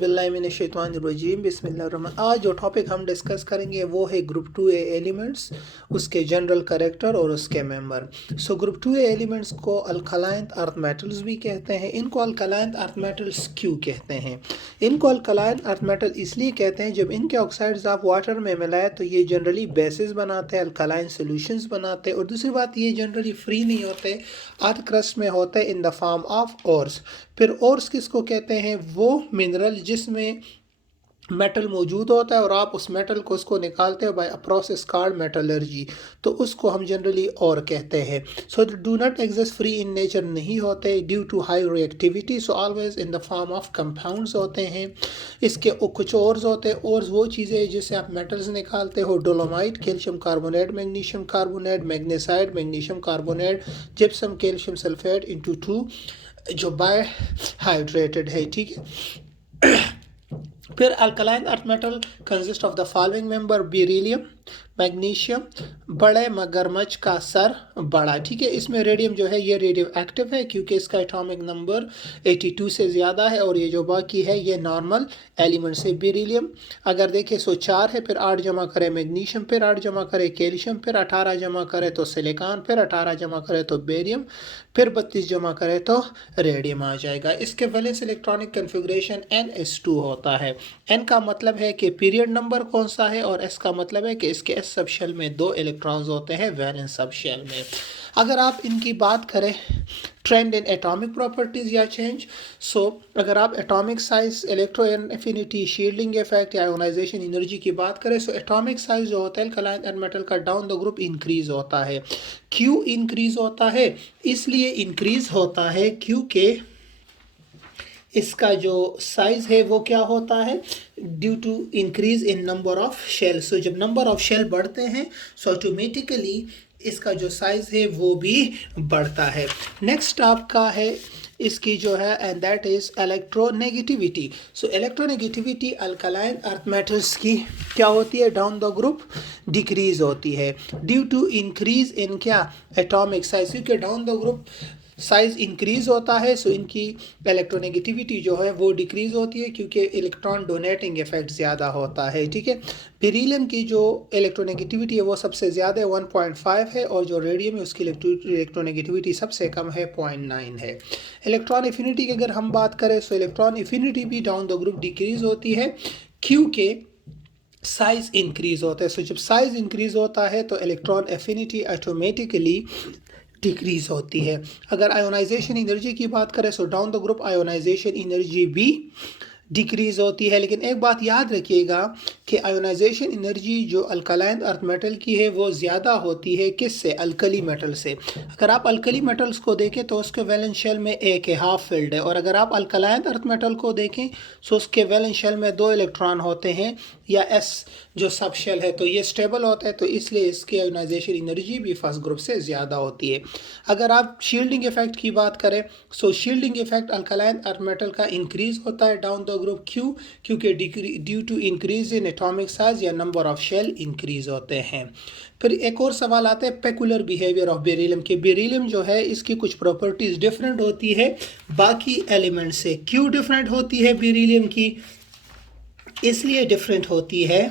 बिस्मिल्लाहिर्रहमानिर्रहीम बिस्मिल्लाहिर्रहमान। आज जो टॉपिक हम डिस्कस करेंगे वो है ग्रुप 2A एलिमेंट्स, उसके जनरल कैरेक्टर और उसके मेंबर। ग्रुप 2A एलिमेंट्स को अल्कलाइन अर्थ मेटल्स भी कहते हैं। इनको अल्कलाइन अर्थ मेटल्स क्यों कहते हैं? इनको अल्कलाइन अर्थ मेटल इसलिए कहते हैं जब इनके ऑक्साइड्स आप वाटर में मिलाए तो ये जनरली बेसिस बनाते हैं, अल्कलाइन सॉल्यूशंस बनाते हैं। और दूसरी बात, ये जनरली फ्री नहीं होते, अर्थ क्रस्ट में होते इन द फॉर्म ऑफ ओर्स। फिर ओर्स किसको कहते हैं? वो मिनरल जिसमें मेटल मौजूद होता है और आप उस मेटल को उसको निकालते हो by a process called metallurgy, तो उसको हम जनरली और कहते हैं। So do not exist free in nature नहीं होते due to high reactivity, so always in the form of compounds होते हैं। इसके कुछ और होते हैं, और वो चीज़ें जिससे आप मेटल्स निकालते हो: dolomite, calcium carbonate, magnesium carbonate, magnesite, magnesium carbonate, gypsum, calcium sulphate into 2 जो बाय हाइड्रेटेड है। ठीक है। फिर alkaline earth metal consist of the following member: beryllium, magnesium, बड़े मगरमच्छ का सर बड़ा। ठीक है। इसमें रेडियम जो है ये रेडियो एक्टिव है क्योंकि इसका एटॉमिक नंबर 82 से ज़्यादा है, और ये जो बाकी है ये नॉर्मल एलिमेंट से। बेरिलियम अगर देखें 104 है, फिर 8 जमा करें मैग्नीशियम, फिर 8 जमा करें कैल्शियम, फिर 18 जमा करें तो सिलिकॉन, फिर 18 जमा करें तो बेरियम, फिर 32 जमा करें तो रेडियम आ जाएगा। इसके वैलेंस इलेक्ट्रॉनिक कन्फिग्रेशन NS2 होता है। N का मतलब है कि पीरियड नंबर कौन सा है, और S का मतलब है कि इसके S सब शेल में 2 इलेक्ट्रॉन्स होते हैं वैलेंस सब शेल में। अगर आप इनकी बात करें ट्रेंड इन एटॉमिक प्रॉपर्टीज या चेंज, अगर आप atomic size, electro affinity, shielding effect या आयोनाइजेशन एनर्जी की बात करें, एटॉमिक साइज जो होता है अल्कलाइन अर्थ मेटल का डाउन द ग्रुप इंक्रीज होता है। क्यों इंक्रीज होता है? इसलिए इंक्रीज होता है क्योंकि इसका जो साइज है वो क्या होता है, due to increase in number of shell. जब नंबर ऑफ शेल बढ़ते हैं ऑटोमेटिकली इसका जो साइज है वो भी बढ़ता है। नेक्स्ट आपका है इसकी जो है, and that is electronegativity. Electronegativity alkaline earth metals की क्या होती है? डाउन द ग्रुप डिक्रीज होती है ड्यू टू इंक्रीज इन क्या, एटॉमिक साइज। क्योंकि down the group size increase होता है, इनकी इलेक्ट्रोनेगेटिविटी जो है वो डिक्रीज होती है क्योंकि इलेक्ट्रॉन डोनेटिंग इफेक्ट ज़्यादा होता है। ठीक है। बेरिलियम की जो इलेक्ट्रोनेगेटिविटी है वो सबसे ज़्यादा है, 1.5 है, और जो रेडियम है उसकी इलेक्ट्रोनेगेटिविटी सबसे कम है, 0.9 है। इलेक्ट्रॉन एफिनिटी की अगर हम बात करें इलेक्ट्रॉन एफिनिटी भी डाउन द ग्रुप डिक्रीज होती है क्योंकि साइज इंक्रीज होता है। जब साइज इंक्रीज होता है तो इलेक्ट्रॉन एफिनिटी ऑटोमेटिकली डिक्रीज होती है। अगर आयोनाइजेशन एनर्जी की बात करें down the group ionization energy भी डिक्रीज होती है। लेकिन एक बात याद रखिएगा कि आयोनाइजेशन एनर्जी जो अल्कलाइन अर्थ मेटल की है वो ज़्यादा होती है किससे? अल्कली मेटल से। अगर आप अल्कली मेटल्स को देखें तो उसके वैलेंस शेल में 1.5 फील्ड है, और अगर आप अल्कलाइन अर्थ मेटल को देखें तो उसके वैलेंस शेल में 2 इलेक्ट्रॉन होते हैं, या S जो सब शेल है, तो ये स्टेबल होता है, तो इसलिए इसकी आयोनाइजेशन एनर्जी भी फर्स्ट ग्रुप से ज़्यादा होती है। अगर आप शील्डिंग इफेक्ट की बात करें shielding effect alkaline earth metal का इंक्रीज होता है डाउन द ग्रुप। क्यों? क्योंकि due to increase in atomic size या नंबर ऑफ शेल इंक्रीज होते हैं। फिर एक और सवाल आता है पेकुलर बिहेवियर ऑफ बेरिलियम के। बेरिलियम जो है इसकी कुछ प्रॉपर्टीज डिफरेंट होती है बाकी एलिमेंट से। क्यों डिफरेंट होती है बेरिलियम की? इसलिए डिफरेंट होती है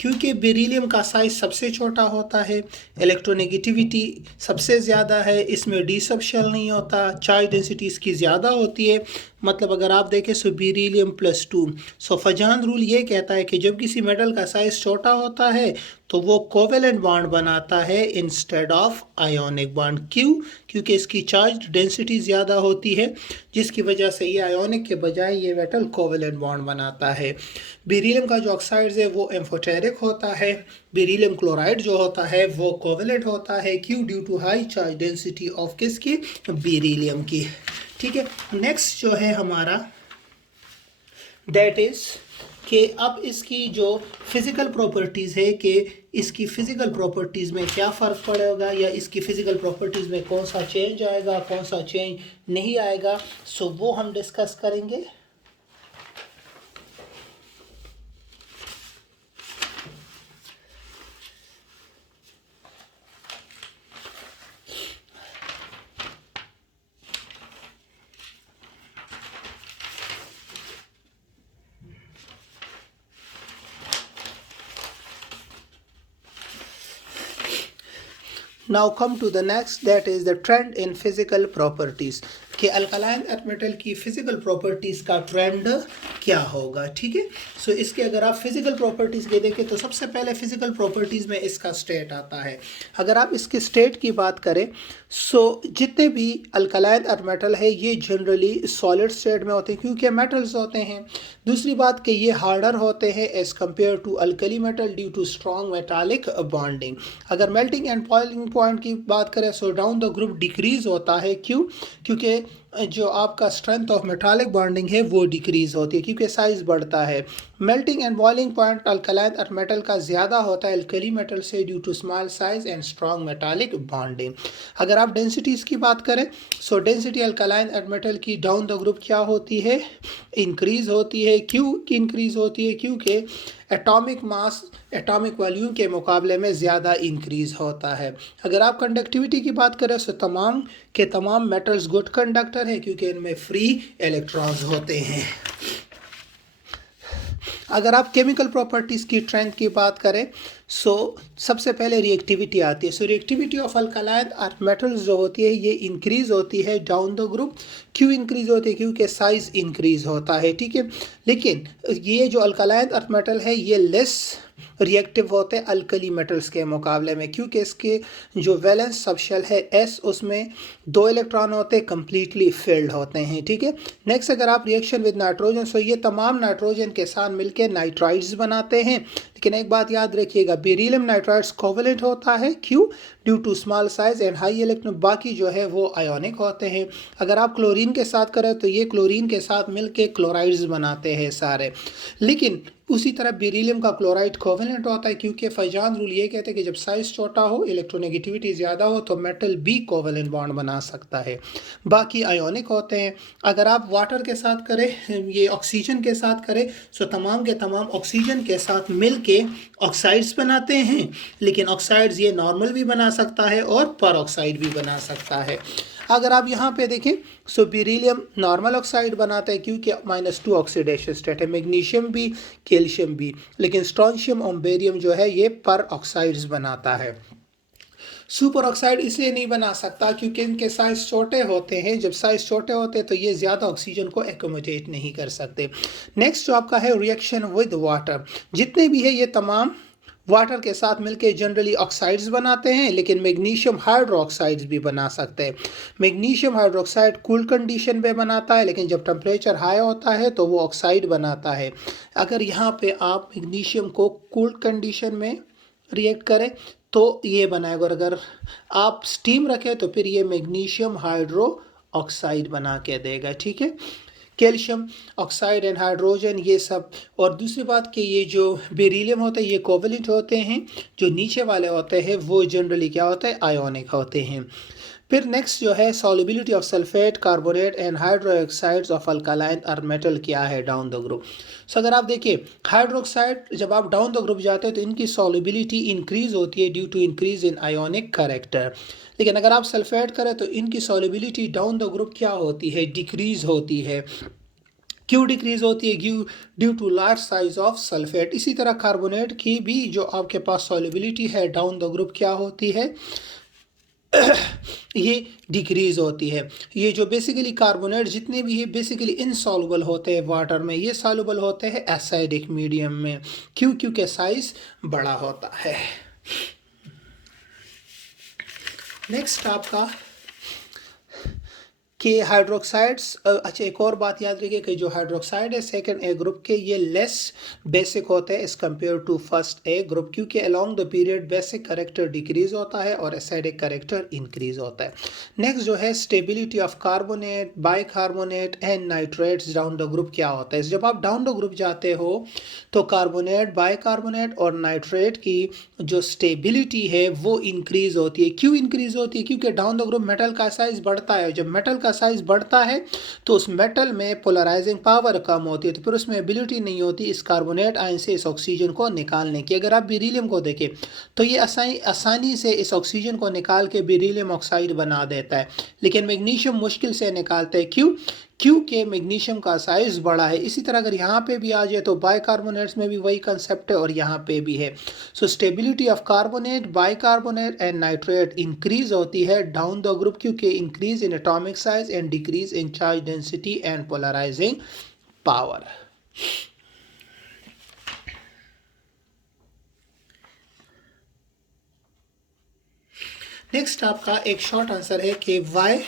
क्योंकि बेरिलियम का साइज सबसे छोटा होता है, इलेक्ट्रोनेगेटिविटी सबसे ज़्यादा है, इसमें डी सब शेल नहीं होता, चार्ज डेंसिटी इसकी ज़्यादा होती है। मतलब अगर आप देखें बेरिलियम +2। फजान रूल ये कहता है कि जब किसी मेटल का साइज छोटा होता है तो वो कोवेलेंट बॉन्ड बनाता है इंस्टेड ऑफ आयोनिक बॉन्ड। क्यों? क्योंकि इसकी चार्ज डेंसिटी ज़्यादा होती है, जिसकी वजह से ये आयोनिक के बजाय ये मेटल कोवेलेंट बॉन्ड बनाता है। बेरिलियम का जो ऑक्साइड है वो एम्फोटेरिक होता है। बेरिलियम क्लोराइड जो होता है वो कोवेलेंट होता है। क्यों? Due to high charge density of किसकी? बेरिलियम की। ठीक है। नेक्स्ट जो है हमारा दैट इज कि अब इसकी जो फिज़िकल प्रॉपर्टीज़ है कि इसकी फ़िज़िकल प्रॉपर्टीज़ में क्या फ़र्क पड़ेगा, या इसकी फ़िज़िकल प्रॉपर्टीज़ में कौन सा चेंज आएगा, कौन सा चेंज नहीं आएगा, वो हम डिस्कस करेंगे। Now come to the next, that is the trend in physical properties, कि अल्कलाइन अर्थ मेटल की फिजिकल प्रॉपर्टीज का ट्रेंड क्या होगा। ठीक है, सो इसके अगर आप फिजिकल प्रॉपर्टीज के देखें तो सबसे पहले फिजिकल प्रॉपर्टीज में इसका स्टेट आता है। अगर आप इसके स्टेट की बात करें, सो जितने भी अल्कलाइन अर्थ मेटल है ये जनरली सॉलिड स्टेट में होते हैं क्योंकि मेटल्स होते हैं। दूसरी बात कि ये हार्डर होते हैं as compare to alkali metal due to strong metallic bonding. अगर मेल्टिंग एंड बॉइलिंग पॉइंट की बात करें, so down the group decrease होता है। क्यों? क्योंकि जो आपका स्ट्रेंथ ऑफ मेटालिक बॉन्डिंग है वो डिक्रीज होती है क्योंकि साइज बढ़ता है। Melting and boiling point alkaline earth metal का ज़्यादा होता है अल्कली मेटल से due to small size and strong metallic bonding. अगर आप डेंसिटीज़ की बात करें, so density alkaline earth metal की डाउन द ग्रुप क्या होती है? इंक्रीज होती है। क्यों इंक्रीज होती है? क्योंकि एटॉमिक मास एटॉमिक वॉल्यूम के मुकाबले में ज़्यादा इंक्रीज होता है। अगर आप कंडक्टिविटी की बात करें, तो तमाम के तमाम मेटल्स गुड कंडक्टर हैं क्योंकि इनमें फ्री इलेक्ट्रॉन्स होते हैं। अगर आप केमिकल प्रॉपर्टीज़ की स्ट्रेंथ की बात करें, सो सबसे पहले रिएक्टिविटी आती है। So reactivity of alkaline earth metals जो होती है ये इंक्रीज होती है डाउन द ग्रुप। क्यों इंक्रीज होती है? क्योंकि साइज इंक्रीज होता है। ठीक है, लेकिन ये जो अल्कलाइन अर्थ मेटल है ये लेस रिएक्टिव होते हैं अल्कली मेटल्स के मुकाबले में क्योंकि इसके जो वैलेंस सबशेल है एस, उसमें 2 इलेक्ट्रॉन होते हैं, कम्प्लीटली फिल्ड होते हैं। ठीक है, नेक्स्ट अगर आप रिएक्शन विद नाइट्रोजन, सो ये तमाम नाइट्रोजन के साथ मिलकर नाइट्राइड्स बनाते हैं। लेकिन एक बात याद रखिएगा, बेरिलियम नाइट्राइड्स कोवेलेंट होता है। क्यों? Due to small size and high electron. बाकी जो है वो आयोनिक होते हैं। अगर आप क्लोरीन के साथ करें तो ये क्लोरीन के साथ मिलके क्लोराइड्स बनाते हैं सारे। लेकिन उसी तरह बेरिलियम का क्लोराइड कोवेलेंट होता है क्योंकि फैजान रूल ये कहते हैं कि जब साइज छोटा हो, इलेक्ट्रोनेगेटिविटी ज़्यादा हो, तो मेटल भी कोवेलेंट बॉन्ड बना सकता है। बाकी आयोनिक होते हैं। अगर आप वाटर के साथ करें, ये ऑक्सीजन के साथ करें, सो तमाम के तमाम ऑक्सीजन के साथ मिलके ऑक्साइड्स बनाते हैं। लेकिन ऑक्साइड्स ये नॉर्मल भी बना सकता है और परऑक्साइड भी बना सकता है। अगर आप यहाँ पे देखें, सो बेरिलियम नॉर्मल ऑक्साइड बनाता है क्योंकि -2 ऑक्सीडेशन स्टेट है, मैग्नीशियम भी, कैल्शियम भी। लेकिन स्ट्रोंशियम और बेरियम जो है ये पर ऑक्साइड्स बनाता है। सुपर ऑक्साइड इसलिए नहीं बना सकता क्योंकि इनके साइज छोटे होते हैं। जब साइज छोटे होते हैं तो ये ज़्यादा ऑक्सीजन को एकोमोडेट नहीं कर सकते। नेक्स्ट जो आपका है रिएक्शन विद वाटर, जितने भी है ये तमाम वाटर के साथ मिलके जनरली ऑक्साइड्स बनाते हैं, लेकिन मैग्नीशियम हाइड्रोक्साइड्स भी बना सकते हैं। मैग्नीशियम हाइड्रोक्साइड कूल कंडीशन पे बनाता है, लेकिन जब टेम्परेचर हाई होता है तो वो ऑक्साइड बनाता है। अगर यहाँ पे आप मैग्नीशियम को कूल कंडीशन में रिएक्ट करें तो ये बनाएगा, और अगर आप स्टीम रखें तो फिर ये मैग्नीशियम हाइड्रो ऑक्साइड बना के देगा। ठीक है, कैल्शियम ऑक्साइड एंड हाइड्रोजन ये सब। और दूसरी बात कि ये जो बेरिलियम होते हैं ये कोवेलेंट होते हैं, जो नीचे वाले होते हैं वो जनरली क्या होता है? आयोनिक होते हैं। फिर नेक्स्ट जो है solubility of sulphate, carbonate and hydroxides of alkaline earth metal क्या है डाउन द ग्रुप। सो अगर आप देखिए हाइड्रोक्साइड जब आप डाउन द ग्रुप जाते हैं तो इनकी सॉल्युबिलिटी इंक्रीज होती है due to increase in ionic character. लेकिन अगर आप सल्फेट करें तो इनकी सॉल्युबिलिटी डाउन द ग्रुप क्या होती है? डिक्रीज होती है। क्यों डिक्रीज होती है? Due to large size of sulphate. इसी तरह कार्बोनेट की भी जो आपके पास सॉल्युबिलिटी है डाउन द ग्रुप क्या होती है? ये डिक्रीज होती है। ये जो बेसिकली कार्बोनेट जितने भी है बेसिकली इनसॉल्युबल होते हैं वाटर में, ये सॉल्युबल होते हैं एसिडिक मीडियम में। क्यों? क्योंकि साइज बड़ा होता है। नेक्स्ट आपका कि हाइड्रोक्साइड्स, अच्छा एक और बात याद रखिए कि जो हाइड्रोक्साइड है सेकंड ए ग्रुप के, ये लेस बेसिक होते हैं as compare to first A group क्योंकि along the period basic character decrease होता है और एसिडिक करेक्टर इंक्रीज होता है। नेक्स्ट जो है stability of carbonate, bicarbonate and nitrates down the group क्या होता है? जब आप डाउन द ग्रुप जाते हो तो कार्बोनेट, बाइकार्बोनेट और नाइट्रेट की जो स्टेबिलिटी है वो इंक्रीज होती है। क्यों इंक्रीज होती है? क्योंकि डाउन द ग्रुप मेटल का साइज बढ़ता है। जब मेटल का साइज बढ़ता है तो उस मेटल में पोलराइजिंग पावर कम होती है, तो फिर उसमें एबिलिटी नहीं होती इस कार्बोनेट आयन से इस ऑक्सीजन को निकालने की। अगर आप बेरिलियम को देखें तो ये आसानी से इस ऑक्सीजन को निकाल के बेरिलियम ऑक्साइड बना देता है, लेकिन मैग्नीशियम मुश्किल से निकालता है। क्यों? क्योंकि मैग्नीशियम का साइज बड़ा है। इसी तरह अगर यहाँ पे भी आ जाए तो बाइकार्बोनेट्स में भी वही कंसेप्ट है और यहाँ पे भी है। So stability of carbonate, bicarbonate and nitrate increase होती है डाउन द ग्रुप, क्योंकि increase in atomic size and decrease in charge density and polarising power. Next आपका एक शॉर्ट आंसर है कि वाई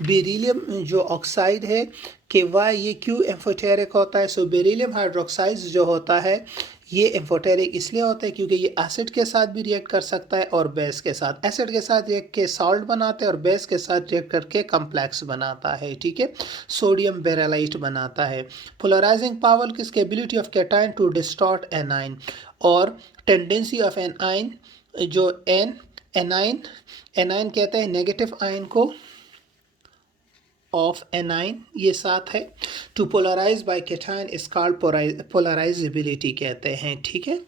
बेरिलियम जो ऑक्साइड है कि वाई ये क्यों एम्फोटेरिक होता है। सो बेरिलियम हाइड्रोक्साइड जो होता है ये एम्फोटेरिक इसलिए होता है क्योंकि ये एसिड के साथ भी रिएक्ट कर सकता है और बेस के साथ। एसिड के साथ रिएक्ट के सॉल्ट बनाता है और बेस के साथ रिएक्ट करके कम्प्लेक्स बनाता है, ठीक है, सोडियम बेरेलाइट बनाता है। पोलराइजिंग पावर किसकी ability of cation to distort anion, और टेंडेंसी ऑफ एनाइन जो एनाइन कहते हैं नेगेटिव आयन को ऑफ एनाइन, ये साथ है। To polarise by cation is called polarisability कहते हैं, ठीक है।